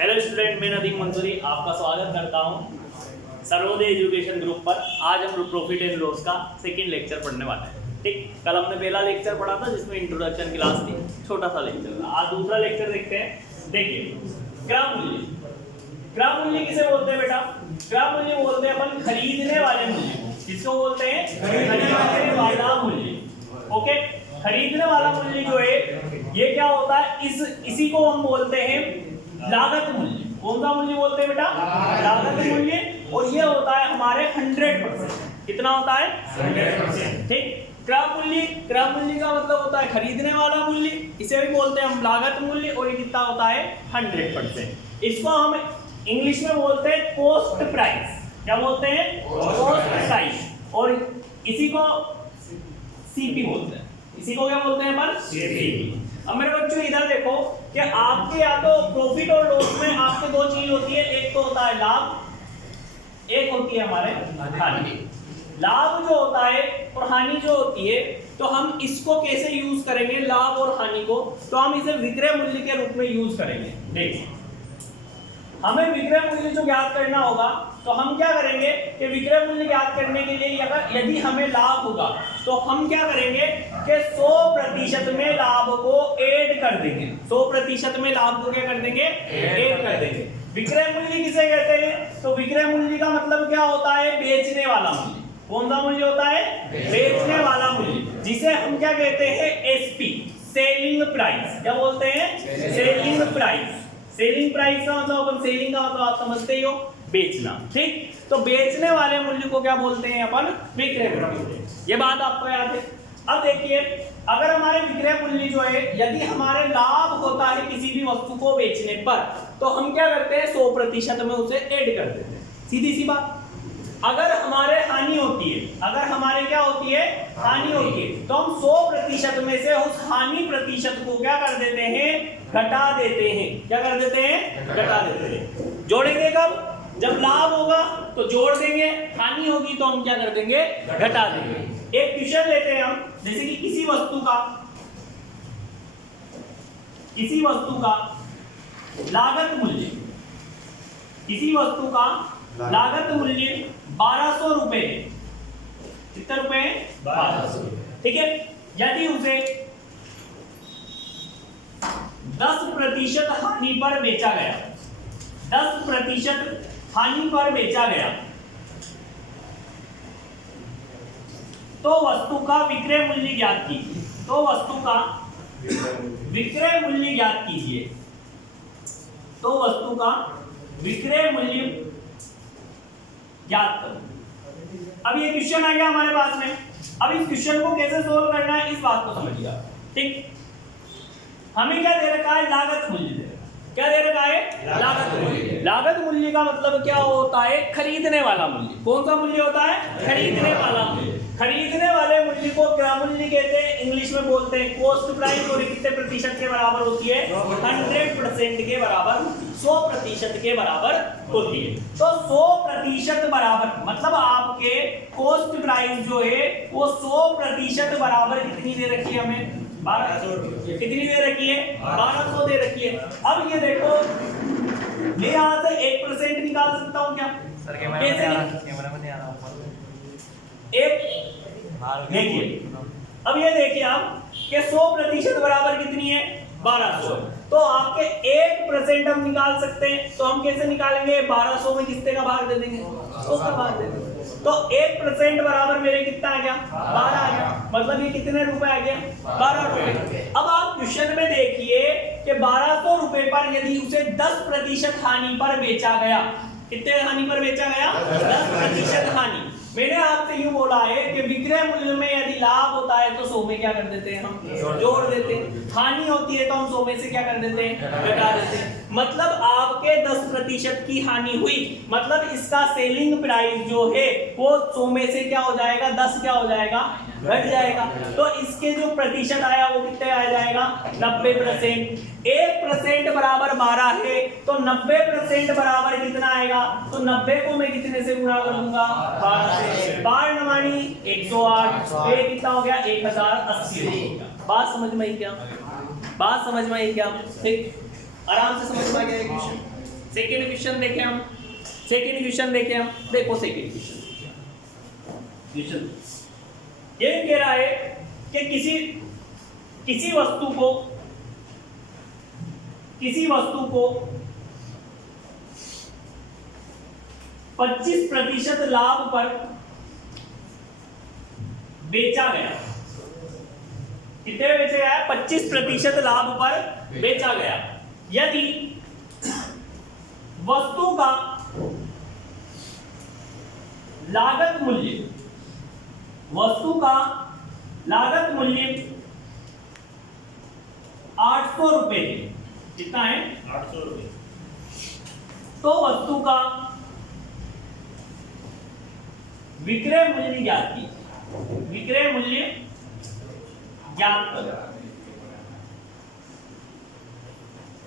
Hello student, मैं नदीम मंसूरी आपका स्वागत करता हूं सर्वोदय एजुकेशन ग्रुप पर। आज हम प्रॉफिट एंड लॉस का सेकंड लेक्चर पढ़ने वाले हैं। ठीक, कल हमने पहला लेक्चर पढ़ा था जिसमें इंट्रोडक्शन क्लास थी, छोटा सा लेक्चर। आज दूसरा लेक्चर देखते हैं। देखिए, क्रय मूल्य। क्रय मूल्य किसे बोलते हैं बेटा? क्रय मूल्य बोलते हैं अपन खरीदने वाले मूल्य को। किसको बोलते हैं? खरीदने वाला मूल्य। ओके, खरीदने वाला मूल्य जो है ये क्या होता है? इसी को हम बोलते हैं लागत मूल्य। कौन सा मूल्य बोलते हैं बेटा? लागत मूल्य। और ये होता है हमारे 100%। कितना होता है? 100%। ठीक, क्रय मूल्य का मतलब होता है खरीदने वाला मूल्य, इसे भी बोलते हैं हम लागत मूल्य। और ये कितना होता है? 100%। इसको हम इंग्लिश में बोलते हैं कॉस्ट प्राइस। क्या बोलते हैं? Cost price. और इसी को सीपी बोलते हैं। इसी को क्या बोलते हैं अपन? सीपी। अब मेरे बच्चों इधर देखो कि आपके या तो प्रॉफिट और लॉस में आपके दो चीज होती है। एक तो होता है लाभ, एक होती है हमारे हानि। लाभ जो होता है और हानि जो होती है, तो हम इसको कैसे यूज करेंगे लाभ और हानि को? तो हम इसे विक्रय मूल्य के रूप में यूज करेंगे। देखिए, हमें विक्रय मूल्य जो ज्ञात करना होगा, तो हम क्या करेंगे कि विक्रय मूल्य ज्ञात करने के लिए यदि हमें लाभ होगा तो हम क्या करेंगे कि 100% में लाभ को ऐड कर देंगे। 100% में लाभ को क्या कर देंगे? ऐड कर देंगे। विक्रय मूल्य किसे कहते हैं? तो विक्रय मूल्य का मतलब क्या होता है? बेचने वाला मूल्य। कौन सा मूल्य होता है? बेचने वाला मूल्य, जिसे हम क्या कहते हैं? SP, selling price. क्या बोलते हैं? Selling price. सेलिंग प्राइस का मतलब अपन सेलिंग का मतलब आप समझते ही हो, बेचना। ठीक, तो बेचने वाले मूल्य को क्या बोलते हैं अपन? विक्रय मूल्य। ये बात आपको याद है। अब देखिए, अगर हमारे विक्रय मूल्य जो है, यदि हमारे लाभ होता है किसी भी वस्तु को बेचने पर, तो हम क्या करते हैं? 100% में उसे ऐड कर देते हैं। सीधी सी बात। अगर हमारे हानि होती है, अगर हमारे क्या होती है? हानि होती है, तो हम 100% में से उस हानि प्रतिशत को क्या कर देते हैं? घटा देते हैं। क्या कर देते हैं? घटा देते हैं। जोड़ेंगे कब? जब लाभ होगा तो जोड़ देंगे, हानि होगी तो हम क्या कर देंगे? घटा देंगे। एक क्वेश्चन लेते हैं हम, जैसे कि किसी वस्तु का लागत मूल्य, किसी वस्तु का लागत मूल्य 1200 रुपए। कितने रुपए? 1200। ठीक है, यदि उसे 10% हानि पर बेचा गया, 10% हानि पर बेचा गया, तो वस्तु का विक्रय मूल्य ज्ञात कीजिए। तो वस्तु का विक्रय मूल्य ज्ञात कीजिए। तो वस्तु का विक्रय मूल्य ज्ञात करो। अब ये क्वेश्चन आ गया हमारे पास में। अब इस क्वेश्चन को कैसे सोल्व करना है, इस बात को समझिए। ठीक, हमें क्या दे रखा है? लागत मूल्य दे रखा है। क्या दे रखा है? लागत मूल्य। लागत मूल्य का मतलब क्या होता है? खरीदने वाला मूल्य। कौन सा मूल्य होता है? खरीदने वाला मूल्य। खरीदने वाले मूल्य को क्रय मूल्य कहते हैं, इंग्लिश में बोलते हैं कॉस्ट प्राइस। और कितने प्रतिशत के बराबर होती है? 100% के बराबर, 100% के बराबर होती है। तो 100% बराबर मतलब आपके कॉस्ट प्राइस जो है वो 100% बराबर कितनी दे रखी है हमें? 1200। कितनी दे रखी है? 1200 दे रखी है। अब ये देखो, मैं यहाँ से 1% निकाल सकता हूँ क्या? कैसे? देखिए, अब ये देखिए आप कि 100% बराबर कितनी है? 1200। तो आपके 1% हम निकाल सकते हैं। तो हम कैसे निकालेंगे? 1200 में कितने का भाग दे देंगे? 100 का भाग दे देंगे। तो 1% बराबर मेरे कितना आ गया? 12 आ गया। मतलब ये कितने रुपए आ गया? 12 रुपए। अब आप क्वेश्चन में देखिए कि 1200 रुपए पर यदि उसे 10% हानि पर बेचा गया, कितने हानि पर बेचा गया? 10% हानि। मैंने आपसे यूं बोला है कि विक्रय मूल्य में यदि लाभ होता है तो 100 में क्या कर देते हैं? हम जोड़ देते हैं। हानि होती है तो हम 100 में से क्या कर देते हैं? घटा देते हैं। मतलब आपके 10% की हानि हुई, मतलब इसका सेलिंग प्राइस जो है वो 100 में से क्या हो जाएगा? 10 क्या हो जाएगा? घट जाएगा। तो इसके जो प्रतिशत आया वो कितने आ जाएगा? 90%। 1% बराबर 12 है, तो 90% बराबर कितना आएगा? तो 90 को मैं कितने से गुणा कर दूंगा? 12 से। 12 नवानी 108। ये कितना हो गया? 1080। बात समझ में आई क्या? बात समझ में आई क्या? ठीक, आराम से समझ में आ गया क्वेश्चन। सेकेंड क्वेश्चन देखें हम, देखो सेकेंड क्वेश्चन ये कह रहा है कि किसी वस्तु को 25% लाभ पर बेचा गया। कितने में बेचा गया? 25% लाभ पर बेचा गया। यदि वस्तु का लागत मूल्य 800 रुपए है। कितना है? 800 रुपए। तो वस्तु का विक्रय मूल्य ज्ञात की, विक्रय मूल्य ज्ञात करो।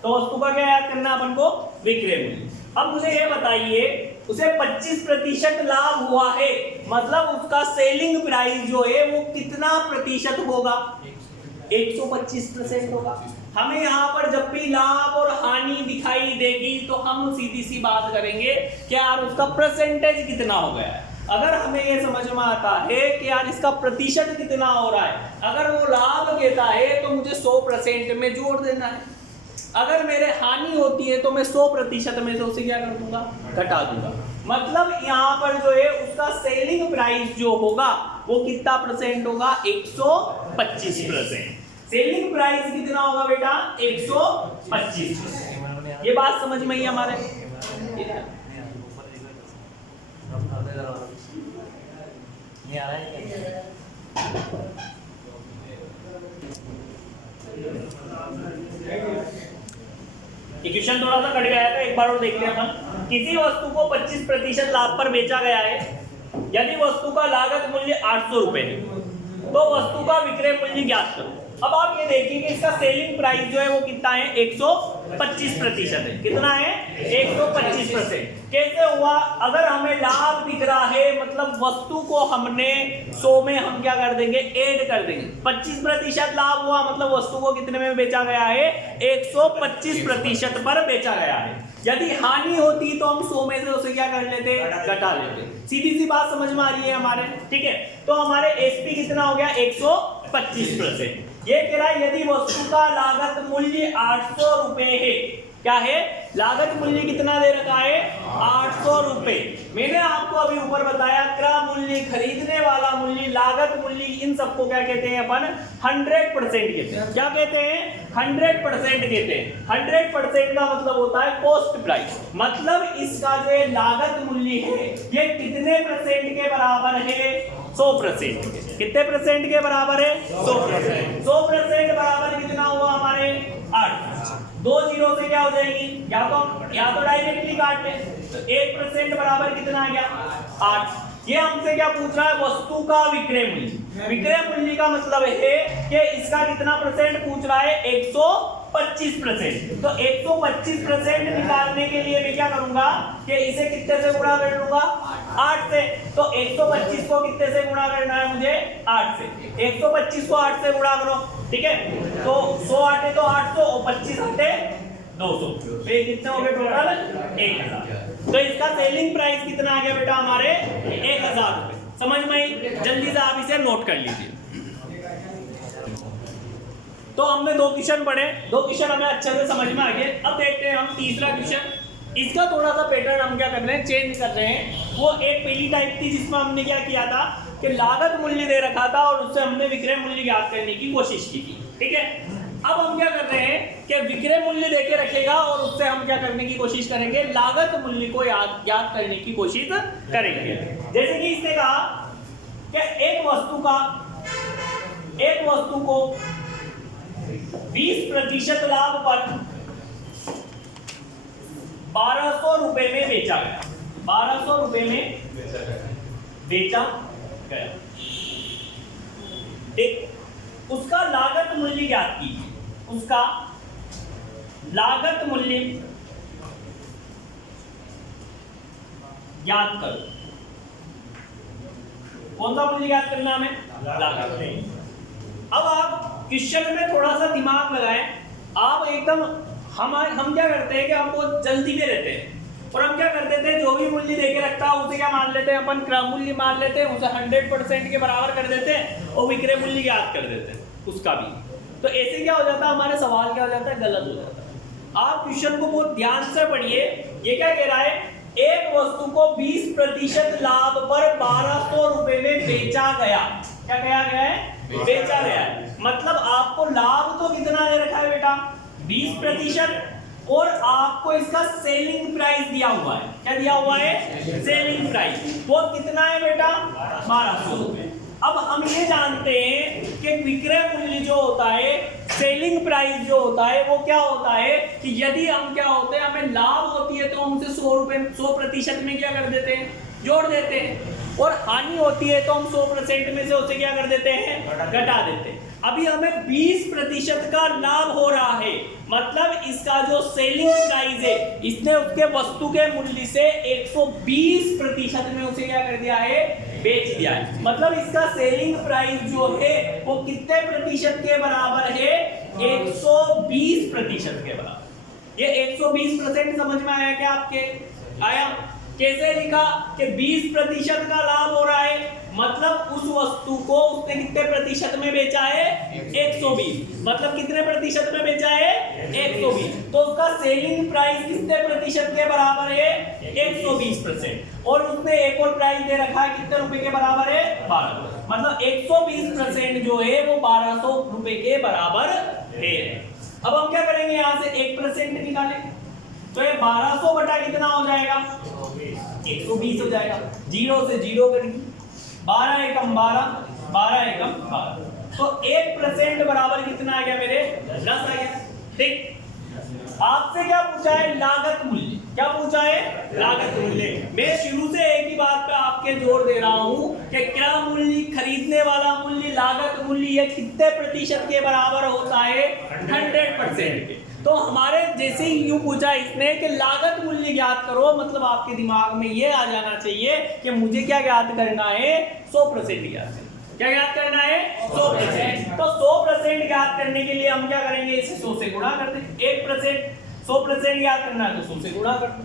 तो वस्तु का क्या याद करना अपन को? विक्रय मूल्य। अब मुझे ये बताइए, उसे 25% लाभ हुआ है, मतलब उसका सेलिंग प्राइस जो है वो कितना प्रतिशत होगा? 125% होगा। हमें यहाँ पर जब भी लाभ और हानि दिखाई देगी तो हम सीधी सी बात करेंगे कि यार उसका परसेंटेज कितना हो गया है। अगर हमें ये समझ में आता है कि यार इसका प्रतिशत कितना हो रहा है, अगर वो लाभ कहता है तो मुझे 100% में जोड़ देना है। अगर मेरे हानि होती है तो मैं 100% में से उसे क्या कर दूंगा? घटा दूंगा। मतलब यहाँ पर जो है उसका सेलिंग प्राइस जो होगा वो कितना परसेंट होगा? 125%। सेलिंग प्राइस कितना होगा बेटा? 125%। ये बात समझ में आई हमारे? नहीं आ रहा है? क्वेश्चन थोड़ा सा कट गया था, एक बार और देखते हैं अपन। किसी वस्तु को 25% लाभ पर बेचा गया है। यदि वस्तु का लागत मूल्य 800 रुपए है तो वस्तु का विक्रय मूल्य ज्ञात करो। अब आप ये देखिए कि इसका सेलिंग प्राइस जो है वो कितना है? 125% है। कितना है? 125%। कैसे हुआ? अगर हमें लाभ दिख रहा है मतलब वस्तु को हमने 100 में हम क्या कर देंगे? ऐड कर देंगे। 25% लाभ हुआ मतलब वस्तु को कितने में बेचा गया है? 125% पर बेचा गया है। यदि हानि होती तो हम 100 में से उसे क्या कर लेते? घटा लेते। सीधी सी बात समझ में आ रही है हमारे? ठीक है, तो हमारे एसपी कितना हो गया? 125%। ये कह रहा है यदि वस्तु का लागत मूल्य 800 रुपए है। क्या है? लागत मूल्य कितना दे रखा है? 800 रुपए। मैंने आपको अभी ऊपर बताया क्रय मूल्य, खरीदने वाला मूल्य, लागत मूल्य, इन सबको क्या कहते हैं अपन? 100% कहते हैं। क्या कहते हैं? 100% कहते हैं। 100% का मतलब होता है कॉस्ट प्राइस। मतलब इसका जो लागत मूल्य है ये कितने परसेंट के बराबर है? 100%। कितने परसेंट के बराबर है? 100%। 100% बराबर कितना हुआ हमारे? 8। 2 जीरो से क्या हो जाएगी? या तो डायरेक्टली काट लें। तो 1% बराबर कितना आ गया? 8। ये हमसे क्या पूछ रहा है? वस्तु का विक्रय मूल्य। विक्रय मूल्य का मतलब है कि इसका कितना परसेंट पूछ रहा है? 125%। तो 125% निकालने के लिए मैं क्या करूंगा कि इसे कितने से गुणा कर लूंगा? 8 से। तो 125 को कितने से गुणा करना है मुझे? 8 से। 125 को 8 से गुणा करो। ठीक है, तो 100 आटे तो 800 और 25 आटे 200। तो ये कितने हो गए टोटल? 1000। तो इसका सेलिंग प्राइस कितना आ गया बेटा हमारे? 1000 रुपए। समझ में आई? जल्दी से आप इसे नोट कर लीजिए। तो हमने 2 क्वेश्चन पढ़े, 2 क्वेश्चन हमें अच्छे से समझ में आ गए। अब देखते हैं हम तीसरा क्वेश्चन। इसका थोड़ा सा पैटर्न हम क्या कर रहे हैं? चेंज कर रहे हैं। वो एक पहली टाइप थी जिसमें हमने क्या किया था कि लागत मूल्य दे रखा था और उससे हमने विक्रय मूल्य ज्ञात करने की कोशिश की थी। ठीक है, अब हम क्या कर रहे हैं कि विक्रय मूल्य देके रखेगा और उससे हम क्या करने की कोशिश करेंगे? लागत मूल्य को ज्ञात करने की कोशिश करेंगे। जैसे कि इसने कहा कि एक वस्तु को 20% लाभ पर 1200 रुपए में बेचा गया। 1200 रुपए में बेचा गया। ठीक, उसका लागत मूल्य ज्ञात कीजिए। उसका लागत मूल्य ज्ञात करो। कौन सा मूल्य ज्ञात करना हमें? लागत। अब आप क्वेश्चन में थोड़ा सा दिमाग लगाएं। आप एकदम हम क्या करते हैं कि हम बहुत जल्दी में रहते हैं और हम क्या कर देते हैं, जो भी मूल्य देके रखता है उसे क्या मान लेते हैं अपन, क्रय मूल्य मान लेते हैं, उसे 100% के बराबर कर देते हैं और विक्रय मूल्य ज्ञात कर देते हैं उसका भी। तो ऐसे क्या हो जाता है, हमारे सवाल क्या हो जाता है, गलत हो जाता है। आप क्वेश्चन को बहुत ध्यान से पढ़िए। ये क्या कह रहा है, एक वस्तु को 20% लाभ पर 1200 रुपए में बेचा गया। क्या कहा गया है, बेचा गया है। मतलब आपको लाभ तो कितना दे रखा है बेटा, 20%, और आपको इसका सेलिंग प्राइस दिया हुआ है। क्या दिया हुआ है, सेलिंग प्राइस। वो कितना है बेटा, 1200 रुपए। अब हम ये जानते हैं कि विक्रय मूल्य जो होता है, सेलिंग प्राइस जो होता है, वो क्या होता है कि यदि हम क्या होते हैं, हमें लाभ होती है तो हम उसे 100% में क्या कर देते हैं, जोड़ देते हैं, और हानि होती है तो हम 100% में से उसे क्या कर देते हैं, घटा देते हैं। अभी हमें 20% का लाभ हो रहा है, मतलब इसका जो सेलिंग प्राइस है, इसने उसके वस्तु के मूल्य से 120% में उसे क्या कर दिया है, बेच दिया है। मतलब इसका सेलिंग प्राइस जो है वो कितने प्रतिशत के बराबर है, 120% के बराबर। ये 120% समझ में आया क्या आपके, आया? कैसे लिखा कि 20% का लाभ हो रहा है, मतलब उस वस्तु को उसने कितने प्रतिशत में बेचा है, 120। मतलब कितने प्रतिशत में बेचा है, 120। तो उसका सेलिंग प्राइस कितने प्रतिशत के बराबर है, 120%। और उसने एक और प्राइस दे रखा है, कितने रुपए के बराबर है, 12। मतलब 120% जो है वो 1200 रुपए के बराबर है। अब हम क्या करेंगे, यहाँ से 1% निकालेंगे, तो ये 1200 बटा कितना हो जाएगा, 120 हो जाएगा। 0 से 0 करेंगे, 12 एकम 12, 12 एकम 12, तो 1% बराबर कितना आ गया मेरे, 10 आ गया। ठीक, आपसे क्या पूछा है, लागत मूल्य। क्या पूछा है, लागत मूल्य। मैं शुरू से एक ही बात पे आपके जोर दे रहा हूं कि क्रय मूल्य, खरीदने वाला मूल्य, लागत मूल्य, ये कितने प्रतिशत के बराबर होता है, 100% के। तो हमारे जैसे ही यूं पूछा इसने कि लागत मूल्य ज्ञात करो, मतलब आपके दिमाग में ये आ जाना चाहिए कि मुझे क्या ज्ञात करना है, 100% ज्ञात करना। क्या ज्ञात करना है, 100%। तो 100% ज्ञात करने के लिए हम क्या करेंगे, इसे 100 से गुणा कर देंगे। 1% 100% ज्ञात करना है तो 100 से गुणा कर दो।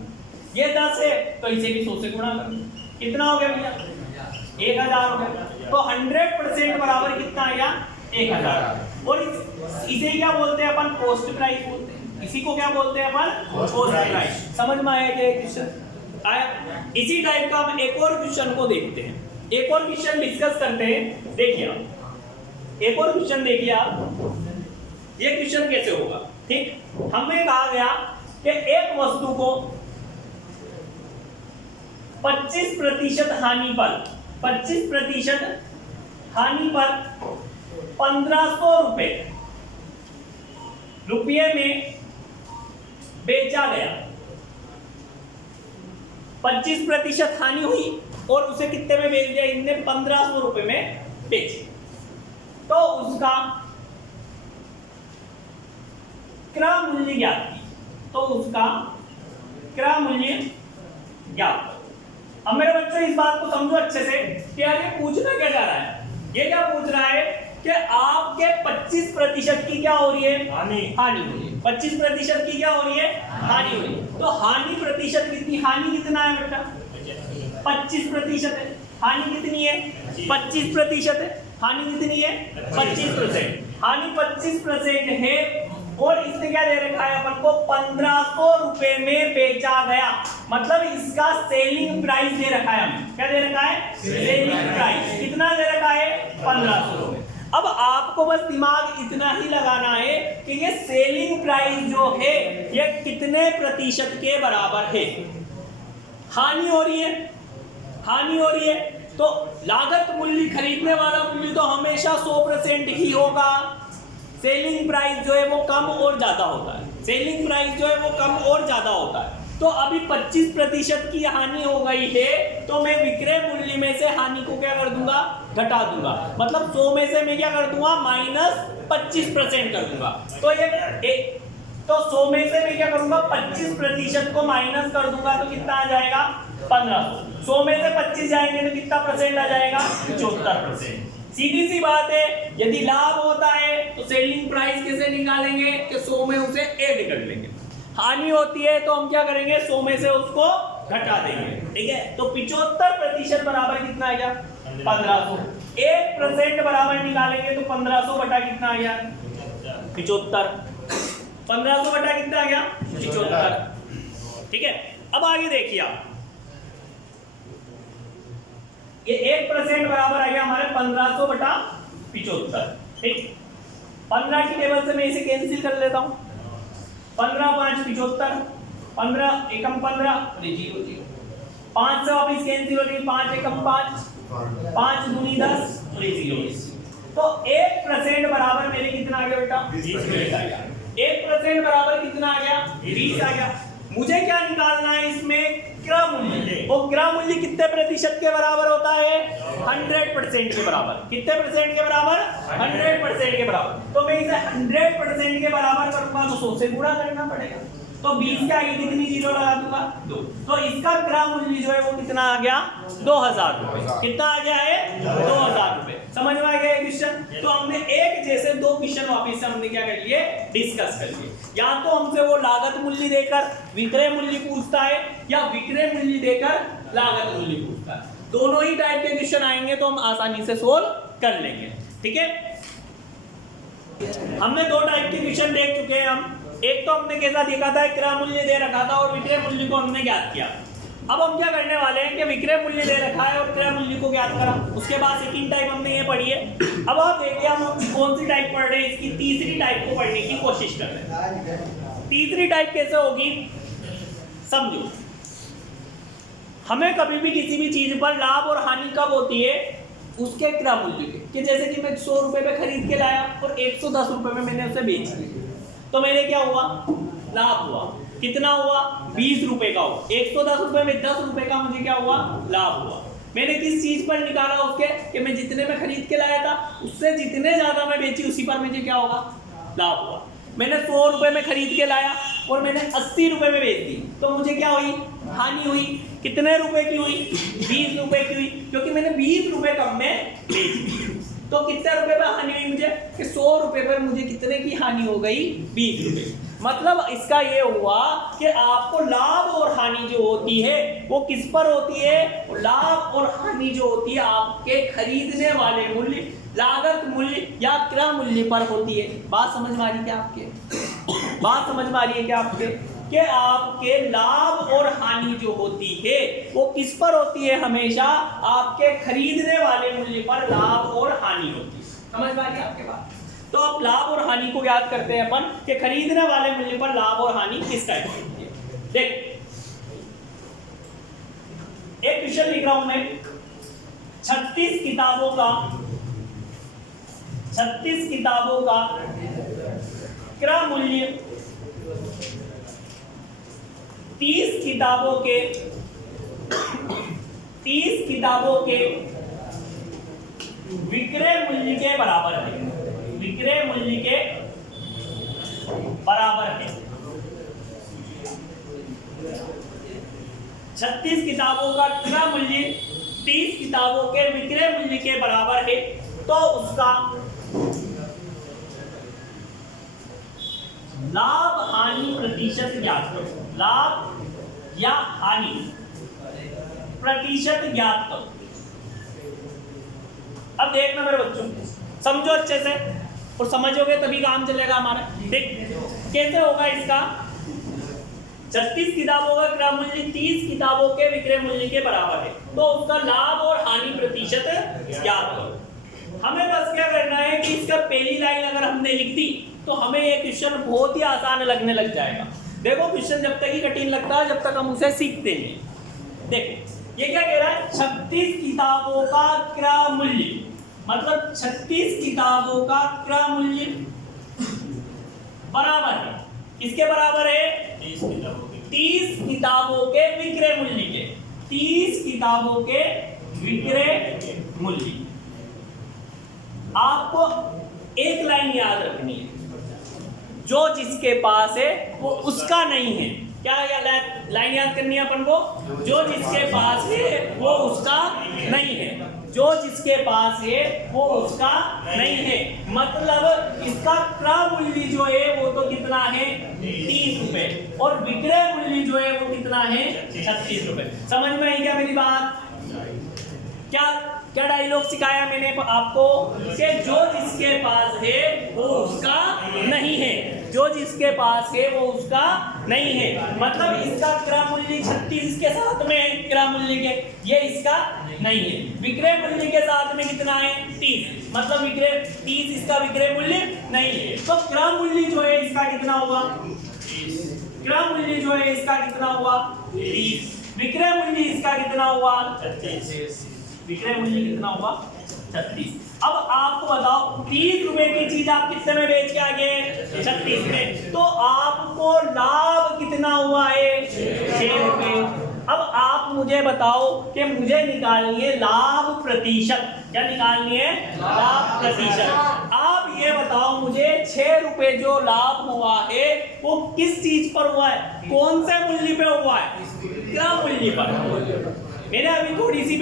ये 10 है तो इसे भी 100 से गुणा कर दो। कितना हो गया भैया, 1000 हो गया। तो 100% बराबर कितना आ गया, 1000। और इसे क्या बोलते हैं अपन, कॉस्ट प्राइस बोलते हैं। इसी को क्या बोलते हैं अपन, कॉस्ट प्राइस। समझ में आया क्या क्वेश्चन आया? इसी टाइप का हम एक और क्वेश्चन को देखते हैं, एक और क्वेश्चन डिस्कस करते हैं। देखिए एक और क्वेश्चन देखिए आप, ये क्वेश्चन कैसे होगा। ठीक, हमें कहा गया कि एक वस्तु को 25% हानि पर, 25% हानि पर 1500 रुपये में बेचा गया। 25% हानि हुई और उसे कितने में बेच दिया, इनने 1500 रुपये में बेच। तो उसका क्रय मूल्य ज्ञात की, तो उसका क्रय मूल्य ज्ञात। अब मेरे बच्चों इस बात को समझो अच्छे से कि यार ये पूछना क्या जा रहा है। ये क्या पूछ रहा है कि आपके 25% की क्या हो रही है, हानि हो रही है। 25% की क्या हो रही है, हानि हो रही है। तो हानि प्रतिशत कितनी, हानि कितना है बेटा, 25% है। हानि कितनी है, 25% है। हानि कितनी है, 25%। हानि 25% है और इसने क्या दे रखा है अपन को, 1500 रुपए में बेचा गया। मतलब इसका सेलिंग प्राइस दे रखा है हमें। क्या दे रखा है, सेलिंग प्राइस। कितना दे रखा है, 1500 रुपए। अब आपको बस दिमाग इतना ही लगाना है कि ये सेलिंग प्राइस जो है ये कितने प्रतिशत के बराबर है। हानि हो रही है, हानि हो रही है, तो लागत मूल्य, खरीदने वाला मूल्य तो हमेशा 100% ही होगा। सेलिंग प्राइस जो है वो कम और ज्यादा होता है, सेलिंग प्राइस जो है वो कम और ज्यादा होता है। तो अभी 25% की हानि हो गई है, तो मैं विक्रय मूल्य में से हानि को क्या कर दूंगा, घटा दूंगा। मतलब 100 में से मैं क्या कर दूंगा, -25% कर दूंगा। तो ये तो 100 में से मैं क्या करूंगा, 25% को माइनस कर दूंगा, तो कितना आ जाएगा, 1500। 100 में से 25 जाएंगे तो कितना परसेंट आ जाएगा, 74%। सीधी सी बात है, यदि लाभ होता है तो सेलिंग प्राइस कैसे निकालेंगे कि 100 में उसे ऐड कर लेंगे। हानि होती है तो हम क्या करेंगे, 100 में से उसको घटा देंगे, ठीक है। तो 75% बराबर कितना आ गया, 1500। 1% बराबर निकालेंगे तो 1500 बटा कितना आ गया, 75। 1500 बटा कितना आ गया, 75, ठीक है। अब आगे देखिए आप, ये 1% बराबर आ गया हमारे 1500 बटा 75, ठीक। 15 की टेबल से मैं इसे कैंसिल कर लेता हूं, 15 5 75, 15 एकम 15 और 0 0, 5 से वापिस कैंसिल हो रही, 5 एकम 5, 5 दूनी 10 और 0। तो 1% बराबर मेरे कितना आ गया बेटा, 20 आ गया। 1% बराबर कितना आ गया, 20 आ गया। मुझे क्या निकालना है इसमें, क्रय मूल्य। वो क्रय मूल्य कितने प्रतिशत के बराबर होता है, 100% के बराबर। कितने परसेंट के बराबर, 100% के बराबर। तो मैं इसे 100% के बराबर करूंगा तो 100 से गुणा करना पड़ेगा। तो 20 के आगे कितनी जीरो लगा दूंगा, 2। तो इसका क्रय मूल्य जो है वो कितना आ गया, 2000 रुपए। कितना आ गया है, 2000 रुपए। समझ में आ गया क्वेश्चन। तो हमने एक जैसे 2 क्वेश्चन वापिस से हमने क्या कर लिए, डिस्कस कर लिए। या तो हमसे वो लागत मूल्य देकर विक्रय मूल्य पूछता है, या विक्रय मूल्य देकर लागत मूल्य पूछता है। दोनों ही टाइप के क्वेश्चन आएंगे तो हम आसानी से सोल्व कर लेंगे, ठीक है। हमने 2 टाइप के क्वेश्चन देख चुके हैं हम। एक तो हमने कैसा देखा था, क्रय मूल्य दे रखा था और विक्रय मूल्य को हमने ज्ञात किया। अब हम क्या करने वाले हैं कि विक्रय मूल्य दे रखा है और क्रय मूल्य को ज्ञात करा, उसके बाद सेकंड टाइप हमने ये पढ़ी है। अब आप देखिए हम कौन सी टाइप पढ़ रहे हैं, इसकी तीसरी टाइप को पढ़ने की कोशिश कर रहे हैं। तीसरी टाइप कैसे होगी, समझो। हमें कभी भी किसी भी चीज पर लाभ और हानि कब होती है, उसके क्रय मूल्य के। कि जैसे कि मैं 100 रुपए पे खरीद के लाया और 110 रुपए में मैंने उसे बेच दिया, तो मेरे क्या हुआ, लाभ हुआ। कितना हुआ, 20 रुपए का हुआ। 110 रुपए में 10 रुपए का मुझे क्या हुआ, लाभ हुआ। मैंने किस चीज पर निकाला उसके, कि मैं जितने में खरीद के लाया था उससे जितने ज्यादा मैं बेची उसी पर मुझे क्या होगा, लाभ हुआ। मैंने 100 रुपए में खरीद के लाया और मैंने 80 रुपए में बेच दी, तो मुझे क्या हुई, हानि हुई। कितने रुपए की हुई, 20 रुपए की हुई, क्योंकि मैंने 20 रुपए कम में बेच दी। तो कितने रुपए पर हानि हुई मुझे, कि 100 रुपए पर मुझे कितने की हानि हो गई, 20 रुपए। मतलब इसका ये हुआ कि आपको लाभ और हानि जो होती है वो किस पर होती है, लाभ और हानि जो होती है आपके खरीदने वाले मूल्य, लागत मूल्य या क्रय मूल्य पर होती है। बात समझ में आ रही है क्या आपके, बात समझ में आ रही है क्या आपके, कि आपके लाभ और हानि जो होती है वो किस पर होती है, हमेशा आपके खरीदने वाले मूल्य पर लाभ और हानि होती है। समझ में आ रही है आपके बात। तो अब लाभ और हानि को याद करते हैं अपन, कि खरीदने वाले मूल्य पर लाभ और हानि किस टाइप की होती है। देख, एक क्वेश्चन लिख रहा हूं मैं, 36 किताबों का क्रय मूल्य 30 किताबों के विक्रय मूल्य के बराबर है। विक्रय मूल्य के बराबर है। 36 किताबों का क्रय मूल्य 30 किताबों के विक्रय मूल्य के बराबर है, तो उसका लाभ हानि प्रतिशत ज्ञात करो। लाभ या हानि प्रतिशत ज्ञात करो। अब देखना मेरे बच्चों, समझो अच्छे से, और समझोगे तभी काम चलेगा हमारा। देख कैसे होगा इसका, 36 किताबों का क्रय मूल्य 30 किताबों के विक्रय मूल्य के बराबर है, तो उसका लाभ और हानि प्रतिशत ज्ञात करो। हमें बस क्या करना है कि इसका पहली लाइन अगर हमने लिख दी तो हमें ये क्वेश्चन बहुत ही आसान लगने लग जाएगा। देखो क्वेश्चन जब तक ही कठिन लगता है जब तक हम उसे सीखते नहीं। देखो ये क्या कह रहा है, 36 किताबों का क्रय मूल्य, मतलब 36 किताबों का क्रय मूल्य बराबर है, किसके बराबर है, 30 किताबों के विक्रय मूल्य के। 30 किताबों के विक्रय मूल्य। आपको एक लाइन याद रखनी है, जो जिसके पास है वो उसका नहीं है। क्या लाइन याद करनी है अपन को, जो जिसके पास है वो उसका नहीं है। जो जिसके पास है वो उसका नहीं है, मतलब इसका क्रय मूल्य जो है वो तो कितना है 30 रुपए और विक्रय मूल्य जो है वो कितना है 36 रुपए। समझ में आई क्या मेरी बात? क्या क्या डायलॉग सिखाया मैंने आपको कि जो जिसके पास है वो उसका नहीं है, जो जिसके पास है वो उसका नहीं है, मतलब इसका क्रय मूल्य 36 इसके साथ में है क्रय मूल्य के, ये इसका नहीं है। विक्रय मूल्य के साथ में कितना है 30, मतलब विक्रय 30 इसका विक्रय मूल्य नहीं है, तो क्रय मूल्य जो है इसका कितना हुआ, क्रय मूल्य जो है इसका कितना हुआ 30, विक्रय मूल्य इसका कितना हुआ 36, विक्रय मूल्य कितना हुआ 36। अब आपको बताओ 30 रुपए की चीज आप कितने में बेच के आ गए 36 में, तो आपको लाभ कितना हुआ है 6 रुपए। अब आप मुझे बताओ कि मुझे निकालनी है लाभ प्रतिशत, क्या निकालनी है लाभ प्रतिशत। आप ये बताओ मुझे 6 रुपए जो लाभ हुआ है वो किस चीज पर हुआ है, कौन से मूल्य पे हुआ है, क्या मूल्य पर। मैंने अभी थोड़ी सी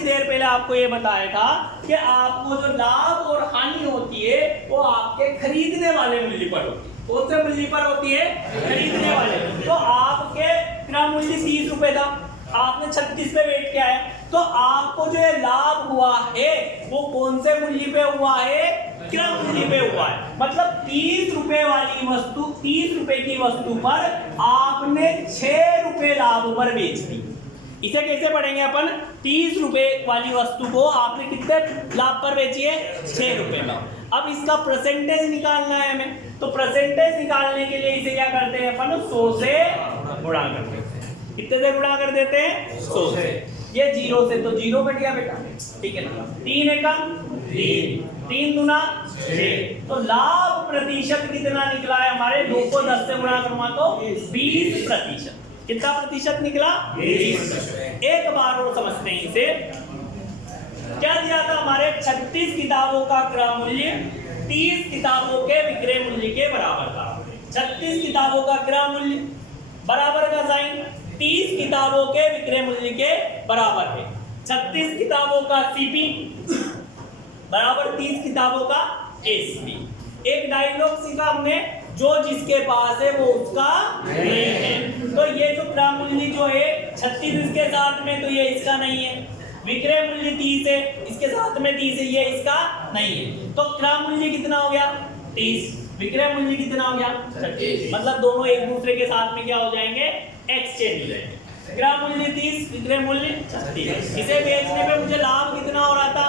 देर पहले आपको ये बताया था कि आपको जो लाभ और हानि होती है वो आपके खरीदने वाले मूल्य पर होती है। कौन से मूल्य पर होती है, खरीदने वाले। तो आपके क्रय मूल्य 30 रुपए था, आपने 36 पे बेच के आया, तो आपको जो लाभ हुआ है वो कौन से मूल्य पे हुआ है, क्रय मूल्य पे हुआ है। मतलब 30 रुपए वाली वस्तु, 30 रुपए की वस्तु पर आपने 6 रुपए लाभ पर बेच दी। इसे कैसे पढ़ेंगे अपन, 30 रुपए वाली वस्तु को आपने कितने लाभ पर बेची है 6 रुपए में। अब इसका परसेंटेज निकालना है हमें, तो परसेंटेज निकालने के लिए इसे क्या करते हैं अपन 100 से गुणा कर देते हैं। कितने से गुणा कर देते हैं 100 से, ये 0 से तो 0 कट गया बेटा, ठीक है ना। 3 एकम 3, 3 दूना 6, तो लाभ प्रतिशत कितना निकला है हमारे, 2 को 10 से गुणा करूंगा तो 20%। कितना प्रतिशत निकला 20%। एक बार और समझते हैं इसे, क्या दिया था हमारे 36 किताबों का क्रय मूल्य 30 किताबों के विक्रय मूल्य के बराबर था। 36 किताबों का क्रय मूल्य बराबर का साइन 30 किताबों के विक्रय मूल्य के बराबर है। 36 किताबों का सीपी बराबर 30 किताबों का एसपी। एक डायलॉग सीखा हमने, जो जिसके पास है वो उसका नहीं है, तो ये जो क्रय मूल्य जो है 36 इसके साथ में, तो ये इसका नहीं है। विक्रय मूल्य 30 है, इसके साथ में 30 है, ये इसका नहीं है। तो क्रय मूल्य कितना हो गया 30, विक्रय मूल्य कितना हो गया 36, मतलब दोनों एक दूसरे के साथ में क्या हो जाएंगे, एक्सचेंज हो जाएंगे। क्रय मूल्य 30, विक्रय मूल्य 36। इसे बेचने पे मुझे लाभ कितना हो रहा था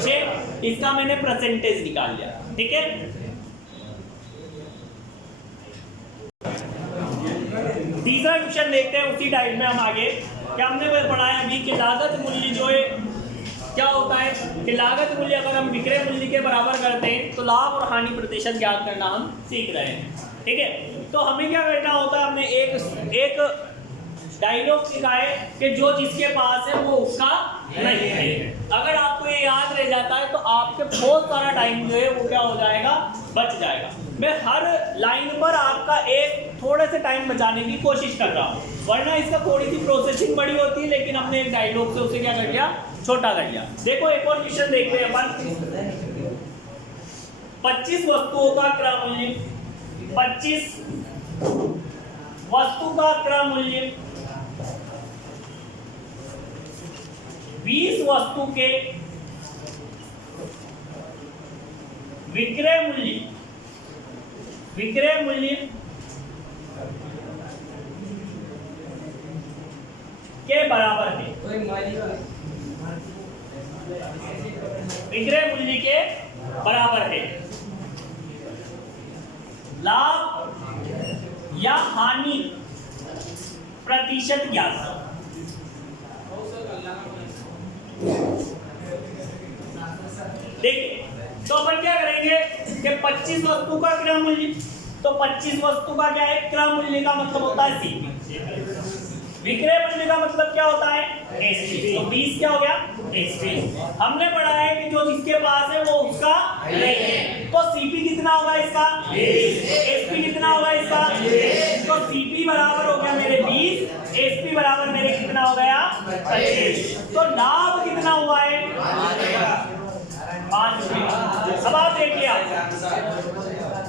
6, इसका मैंने परसेंटेज निकाल लिया, ठीक है। तीसरा क्वेश्चन देखते हैं उसी टाइप में हम आगे। क्या हमने पढ़ा है अभी कि लागत मूल्य जो है क्या होता है, कि लागत मूल्य अगर हम विक्रय मूल्य के बराबर करते हैं तो लाभ और हानि प्रतिशत ज्ञात करना हम सीख रहे हैं, ठीक है। तो हमें क्या करना होता है, हमने एक डायलॉग सिखाए कि जो जिसके पास है वो उसका नहीं है। अगर आपको ये याद रह जाता है तो आपके बहुत सारा टाइम जो है वो क्या हो जाएगा, बच जाएगा। मैं हर लाइन पर आपका एक थोड़े से टाइम बचाने की कोशिश कर रहा हूँ, वरना इसका थोड़ी सी प्रोसेसिंग बड़ी होती है, लेकिन हमने एक डायलॉग से उसे क्या कर लिया, छोटा कर लिया। देखो एक और क्वेश्चन देखते हैं अपन। 25 वस्तुओं का क्रय मूल्य, 25 वस्तु का क्रय मूल्य 20 वस्तु के विक्रय मूल्य के बराबर है। विक्रय मूल्य के बराबर है। लाभ या हानि प्रतिशत ज्ञात। देखिए तो अपन क्या करेंगे कि 25 वस्तु का क्रय मूल्य, तो 25 वस्तु का क्या है, क्रय मूल्य का मतलब होता है सीपी, विक्रय मूल्य का मतलब क्या होता है एसपी। तो 20 क्या हो गया एसपी। हमने पढ़ा है कि जो जिसके पास है वो उसका नहीं है, तो सीपी कितना होगा इसका, एसपी कितना होगा इसका, तो सीपी बराबर हो गया मेरे 20, एसपी बराबर मेरे कितना हो गया 25। तो लाभ कितना हुआ है 5 रुपए। अब आप देखिए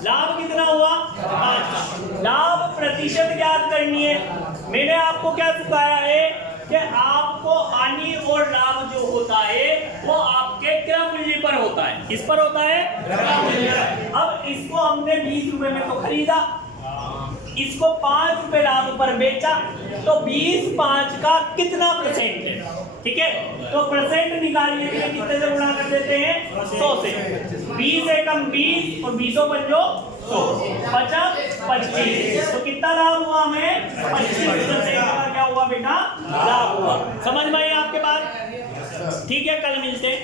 लाभ कितना हुआ 5। लाभ प्रतिशत ज्ञात करनी है। मैंने आपको क्या सिखाया है कि आपको हानि और लाभ जो होता है वो आपके क्रय मूल्य पर होता है। किस पर होता है? क्रय मूल्य। अब इसको हमने 20 रुपए में तो खरीदा, इसको 5 रुपए लाभ पर बेचा, तो 20 5 का कितना परसेंट है? ठीक है, तो परसेंट निकालने के लिए कितने से गुणा कर देते हैं? 100 से। 20 एकम 20 और 20 पंजो 100, 25। तो कितना लाभ हुआ हमें? 25% का क्या हुआ बेटा? लाभ हुआ। समझ में आई आपके बात? ठीक है, कल मिलते हैं।